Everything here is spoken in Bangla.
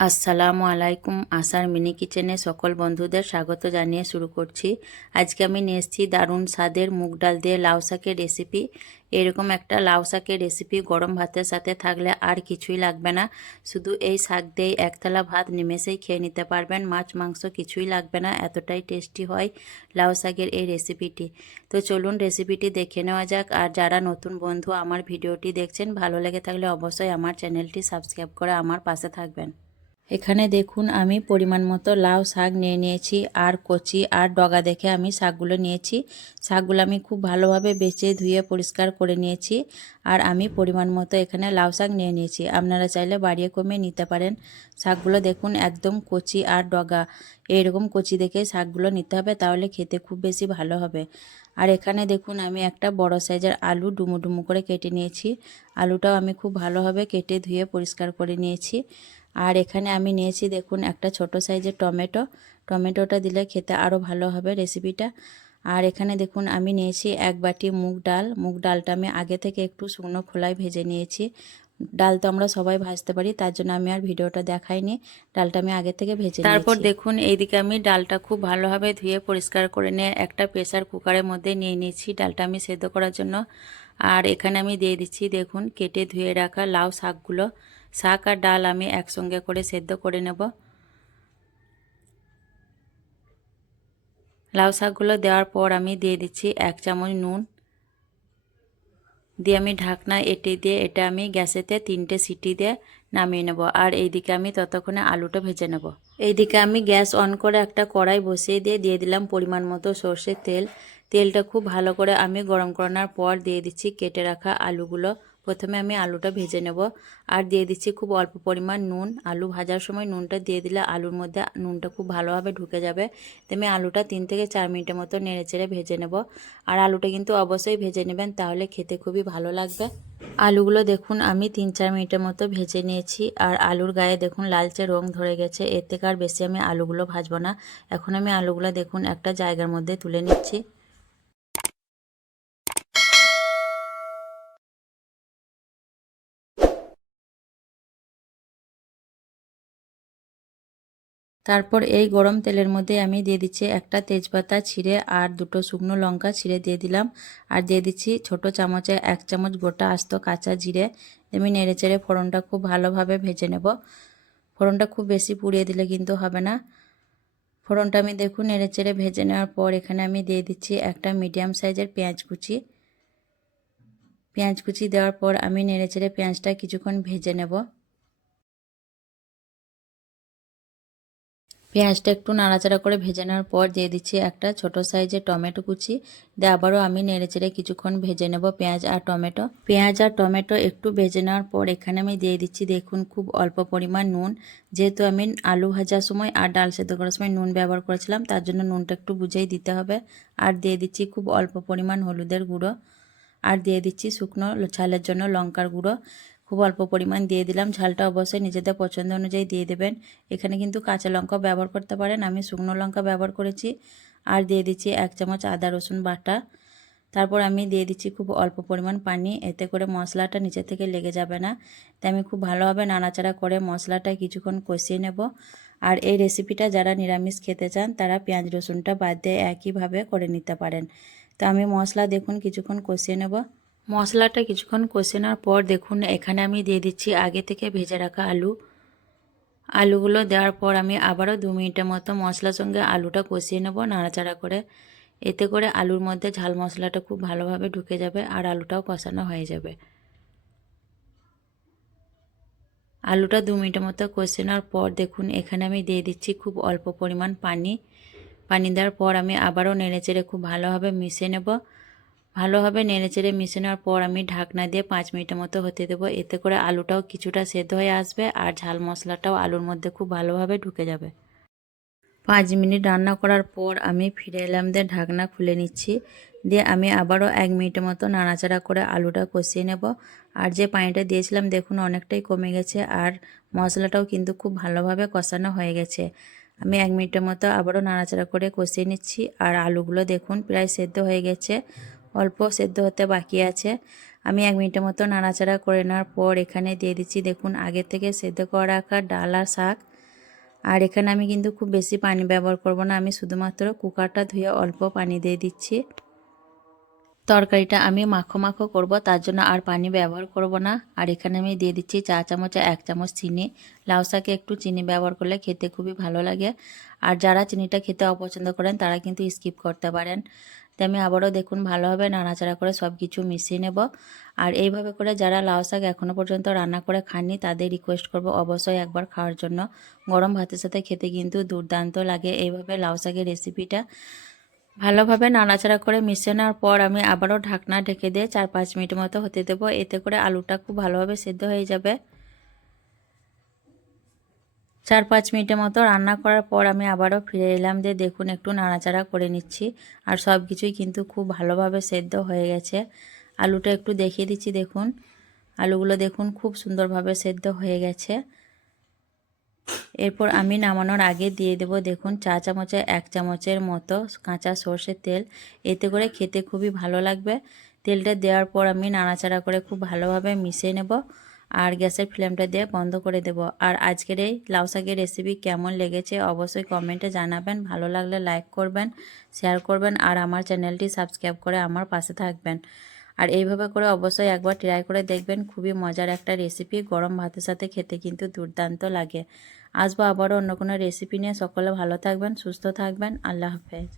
আসসালামু আলাইকুম। আশার মিনি কিচেনে সকল বন্ধুদের স্বাগত জানিয়ে শুরু করছি। আজকে আমি নিয়ে এসেছি দারুণ স্বাদের মুগ ডাল দিয়ে লাউ শাকের রেসিপি। এরকম একটা লাউ শাকের রেসিপি গরম ভাতের সাথে থাকলে আর কিছুই লাগবে না। শুধু এই শাক দিয়ে এক থালা ভাত নিমেষেই খেয়ে নিতে পারবেন। মাছ মাংস কিছুই লাগবে না, এতটাই টেস্টি হয় লাউ শাকের এই রেসিপিটি। তো চলুন রেসিপিটি দেখে নেওয়া যাক। আর যারা নতুন বন্ধু আমার ভিডিওটি দেখছেন, ভালো লেগে থাকলে অবশ্যই আমার চ্যানেলটি সাবস্ক্রাইব করে আমার পাশে থাকবেন। এখানে দেখুন আমি পরিমাণ মতো লাউ শাক নিয়ে নিয়েছি, আর কচি আর ডগা দেখে আমি শাকগুলো নিয়েছি। শাকগুলো আমি খুব ভালোভাবে বেছে ধুয়ে পরিষ্কার করে নিয়েছি। আর আমি পরিমাণ মতো এখানে লাউ শাক নিয়ে নিয়েছি। আপনারা চাইলে বাড়িয়ে কমিয়ে নিতে পারেন। শাকগুলো দেখুন একদম কচি আর ডগা, এইরকম কচি দেখে শাকগুলো নিতে হবে, তাহলে খেতে খুব বেশি ভালো হবে। আর এখানে দেখুন আমি একটা বড় সাইজের আলু ডুমু ডুমু করে কেটে নিয়েছি। আলুটাও আমি খুব ভালোভাবে কেটে ধুয়ে পরিষ্কার করে নিয়েছি। আর এখানে আমি নিয়েছি দেখুন একটা ছোট সাইজের টমেটোটা দিলে খেতে আরও ভালো হবে রেসিপিটা। আর এখানে দেখুন আমি নিয়েছি এক বাটি মুগ ডালটা আমি আগে থেকে একটু শুকনো খোলায় ভেজে নিয়েছি। ডাল তো আমরা সবাই ভাজতে পারি, তার জন্য আমি আর ভিডিওটা দেখাইনি। ডালটা আমি আগে থেকে ভেজে নিয়েছি। তারপর দেখুন এইদিকে আমি ডালটা খুব ভালোভাবে ধুয়ে পরিষ্কার করে নিয়ে একটা প্রেসার কুকারের মধ্যে নিয়ে নিয়েছি ডালটা আমি সেদ্ধ করার জন্য। আর এখানে আমি দিয়ে দিচ্ছি দেখুন কেটে ধুয়ে রাখা লাউ শাকগুলো। শাক আর ডাল আমি একসঙ্গে করে সেদ্ধ করে নেব। লাউ শাকগুলো দেওয়ার পর আমি দিয়ে দিচ্ছি 1 চামচ নুন, দিয়ে আমি ঢাকনা এঁটে দিয়ে এটা আমি গ্যাসেতে 3টে সিটি দিয়ে নামিয়ে নেব। আর এইদিকে আমি ততক্ষণে আলুটা ভেজে নেব। এইদিকে আমি গ্যাস অন করে একটা কড়াই বসিয়ে দিয়ে দিলাম পরিমাণ মতো সর্ষের তেল। তেলটা খুব ভালো করে আমি গরম করানোর পর দিয়ে দিচ্ছি কেটে রাখা আলুগুলো। প্রথমে আমি আলুটা ভেজে নেব। আর দিয়ে দিচ্ছি খুব অল্প পরিমাণ নুন। আলু ভাজার সময় নুনটা দিয়ে দিলে আলুর মধ্যে নুনটা খুব ভালোভাবে ঢুকে যাবে। তো আমি আলুটা 3 থেকে 4 মিনিটের মতো নেড়েচেড়ে ভেজে নেব। আর আলুটা কিন্তু অবশ্যই ভেজে নেবেন, তাহলে খেতে খুবই ভালো লাগবে। আলুগুলো দেখুন আমি 3-4 মিনিটের মতো ভেজে নিয়েছি। আর আলুর গায়ে দেখুন লালচে রং ধরে গেছে। এর থেকে আর বেশি আমি আলুগুলো ভাজবো না। এখন আমি আলুগুলো দেখুন একটা জায়গার মধ্যে তুলে নিচ্ছি। তারপর এই গরম তেলের মধ্যে আমি দিয়ে দিচ্ছি একটা তেজপাতা ছিঁড়ে আর 2টো শুকনো লঙ্কা ছিঁড়ে দিয়ে দিলাম। আর দিয়ে দিচ্ছি ছোট চামচে 1 চামচ গোটা আস্ত কাঁচা জিরে। আমি নেড়েচেড়ে ফোড়নটা খুব ভালোভাবে ভেজে নেব। ফোড়নটা খুব বেশি পুড়িয়ে দিলে কিন্তু হবে না। ফোড়নটা আমি দেখুন নেড়েচেড়ে ভেজে নেওয়ার পর এখানে আমি দিয়ে দিচ্ছি একটা মিডিয়াম সাইজের পেঁয়াজ কুচি। পেঁয়াজ কুচি দেওয়ার পর আমি নেড়েচেড়ে পেঁয়াজটা কিছুক্ষণ ভেজে নেব। পেঁয়াজটা একটু নাড়াচাড়া করে ভেজে নেওয়ার পর দিয়ে দিচ্ছি একটা ছোট সাইজের টমেটো কুচি। দিয়ে আবারও আমি নেড়েচেড়ে কিছুক্ষণ ভেজে নেব পেঁয়াজ আর টমেটো একটু ভেজে নেওয়ার পর এখানে আমি দিয়ে দিচ্ছি দেখুন খুব অল্প পরিমাণ নুন। যেহেতু আমি আলু ভাজার সময় আর ডাল সেদ্ধ করার সময় নুন ব্যবহার করেছিলাম, তার জন্য নুনটা একটু বুঝেই দিতে হবে। আর দিয়ে দিচ্ছি খুব অল্প পরিমাণ হলুদের গুঁড়ো। আর দিয়ে দিচ্ছি শুকনো ঝালের জন্য লঙ্কার গুঁড়ো। খুব অল্প পরিমাণ দিয়ে দিলাম। ঝালটা অবশ্যই নিজেদের পছন্দ অনুযায়ী দিয়ে দেবেন। এখানে কিন্তু কাঁচা লঙ্কা ব্যবহার করতে পারেন, আমি শুকনো লঙ্কা ব্যবহার করেছি। আর দিয়ে দিচ্ছি 1 চামচ আদা রসুন বাটা। তারপর আমি দিয়ে দিচ্ছি খুব অল্প পরিমাণ পানি, এতে করে মশলাটা নিচে থেকে লেগে যাবে না। তাই আমি খুব ভালোভাবে নাড়াচাড়া করে মশলাটা কিছুক্ষণ কষিয়ে নেব। আর এই রেসিপিটা যারা নিরামিষ খেতে চান তারা পেঁয়াজ রসুনটা বাদ দিয়ে একইভাবে করে নিতে পারেন। তো আমি মশলা দেখুন কিছুক্ষণ কষিয়ে নেব। মশলাটা কিছুক্ষণ কষে নেওয়ার পর দেখুন এখানে আমি দিয়ে দিচ্ছি আগে থেকে ভেজে রাখা আলুগুলো দেওয়ার পর আমি আবারও 2 মিনিটের মতো মশলার সঙ্গে আলুটা কষিয়ে নেব নাড়াচাড়া করে। এতে করে আলুর মধ্যে ঝাল মশলাটা খুব ভালোভাবে ঢুকে যাবে আর আলুটাও কষানো হয়ে যাবে। আলুটা 2 মিনিটের মতো কষে নেওয়ার পর দেখুন এখানে আমি দিয়ে দিচ্ছি খুব অল্প পরিমাণ পানি দেওয়ার পর আমি আবারও নেড়েচেড়ে খুব ভালোভাবে মিশিয়ে নেব। ভালোভাবে নেড়েচেড়ে মিশিয়ে নেওয়ার পর আমি ঢাকনা দিয়ে 5 মিনিটের মতো হতে দেবো। এতে করে আলুটাও কিছুটা সেদ্ধ হয়ে আসবে আর ঝাল মশলাটাও আলুর মধ্যে খুব ভালোভাবে ঢুকে যাবে। 5 মিনিট রান্না করার পর আমি ফিরে এলাম, দিয়ে ঢাকনা খুলে নিচ্ছি। দিয়ে আমি আবারও 1 মিনিটের মতো নাড়াচাড়া করে আলুটা কষিয়ে নেব। আর যে পানিটা দিয়েছিলাম দেখুন অনেকটাই কমে গেছে আর মশলাটাও কিন্তু খুব ভালোভাবে কষানো হয়ে গেছে। আমি 1 মিনিটের মতো আবারও নাড়াচাড়া করে কষিয়ে নিচ্ছি। আর আলুগুলো দেখুন প্রায় সেদ্ধ হয়ে গেছে, অল্প সেদ্ধ হতে বাকি আছে। আমি 1 মিনিটের মতো নাড়াচাড়া করে নেওয়ার পর এখানে দিয়ে দিচ্ছি দেখুন আগে থেকে সেদ্ধ করা রাখা ডাল আর শাক। আর এখানে আমি কিন্তু খুব বেশি পানি ব্যবহার করব না, আমি শুধুমাত্র কুকারটা ধুয়ে অল্প পানি দিয়ে দিচ্ছি। তরকারিটা আমি মাখো মাখো করব, তার জন্য আর পানি ব্যবহার করব না। আর এখানে আমি দিয়ে দিচ্ছি চা চামচে 1 চামচ চিনি। লাউ শাকে একটু চিনি ব্যবহার করলে খেতে খুবই ভালো লাগে। আর যারা চিনিটা খেতে অপছন্দ করেন তারা কিন্তু স্কিপ করতে পারেন। তো আমি আবারও দেখুন ভালোভাবে নাড়াচাড়া করে সব কিছু মিশিয়ে নেব। আর এইভাবে করে যারা লাউ শাক এখনও পর্যন্ত রান্না করে খাননি তাদের রিকোয়েস্ট করব অবশ্যই একবার খাওয়ার জন্য। গরম ভাতের সাথে খেতে কিন্তু দুর্দান্ত লাগে এইভাবে লাউ শাকের রেসিপিটা। ভালোভাবে নাড়াচাড়া করে মিশিয়ে নেওয়ার পর আমি আবারও ঢাকনা ঢেকে দিয়ে 4-5 মিনিট মতো হতে দেবো। এতে করে আলুটা খুব ভালোভাবে সেদ্ধ হয়ে যাবে। 4-5 মিনিটের মতো রান্না করার পর আমি আবারও ফিরে এলাম, দিয়ে দেখুন একটু নাড়াচাড়া করে নিচ্ছি। আর সব কিছুই কিন্তু খুব ভালোভাবে সেদ্ধ হয়ে গেছে। আলুটা একটু দেখিয়ে দিচ্ছি, দেখুন আলুগুলো দেখুন খুব সুন্দরভাবে সেদ্ধ হয়ে গেছে। এরপর আমি নামানোর আগে দিয়ে দেব দেখুন চা চামচে 1 চামচের মতো কাঁচা সর্ষের তেল। এতে করে খেতে খুবই ভালো লাগবে। তেলটা দেওয়ার পর আমি নাড়াচাড়া করে খুব ভালোভাবে মিশিয়ে নেব। আর গ্যাসের ফ্লেমটা দিয়ে বন্ধ করে দেব। আর আজকের এই লাউ শাকের রেসিপি কেমন লেগেছে অবশ্যই কমেন্টে জানাবেন। ভালো লাগলে লাইক করবেন, শেয়ার করবেন আর আমার চ্যানেলটি সাবস্ক্রাইব করে আমার পাশে থাকবেন। আর এইভাবে করে অবশ্যই একবার ট্রাই করে দেখবেন, খুবই মজার একটা রেসিপি, গরম ভাতের সাথে খেতে কিন্তু দুর্দান্ত লাগে। আসবো আবারও অন্য কোনো রেসিপি নিয়ে। সকলে ভালো থাকবেন, সুস্থ থাকবেন। আল্লাহ হাফেজ।